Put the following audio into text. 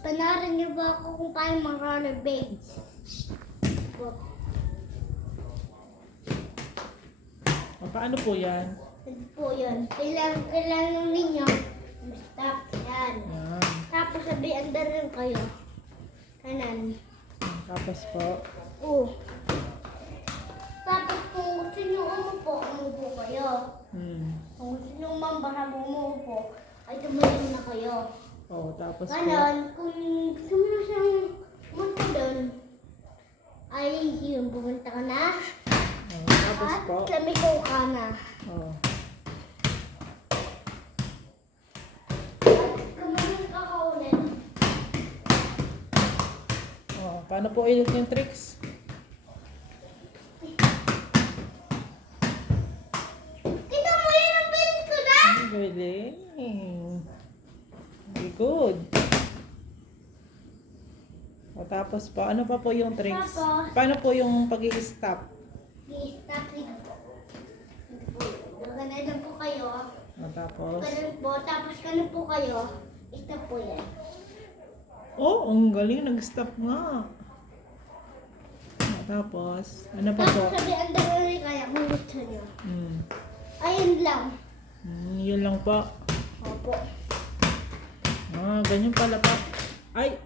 Panarin niyo ba ako kung paano mag-rollerblades? O, paano po yan? Ito po yun. Kailangan ninyo stop yan. Yan. Tapos sabi, andar rin kayo. Kanan. Tapos po. Oo. Tapos kung gusto nyo umupo kayo. Kung gusto nyo mambara umupo, ay tumayo na kayo. O, tapos po. Ganon, kung gusto mo na siyang pumunta doon, ay yun, pumunta ka na. O, tapos At po. lamiko ka na. O. At kumain ka ka ulit. O, paano po ulit yung tricks? Kita mo yun ang bilis ko na? Galing. Very good. O, tapos po, ano pa po yung tricks? Tapos? Paano po yung pag-i-stop? I-stop dito po. Ganun lang po kayo. O, tapos? Ganun po. Tapos ganun po kayo. Stop po yan. Oh, ang galing. Nag-stop nga. O, tapos? Ano pa po? Tapos sabi, andar rin kaya kung gusto nyo. Ayun lang. Yun lang po. Opo. Ah, ganyan pala po. Ay!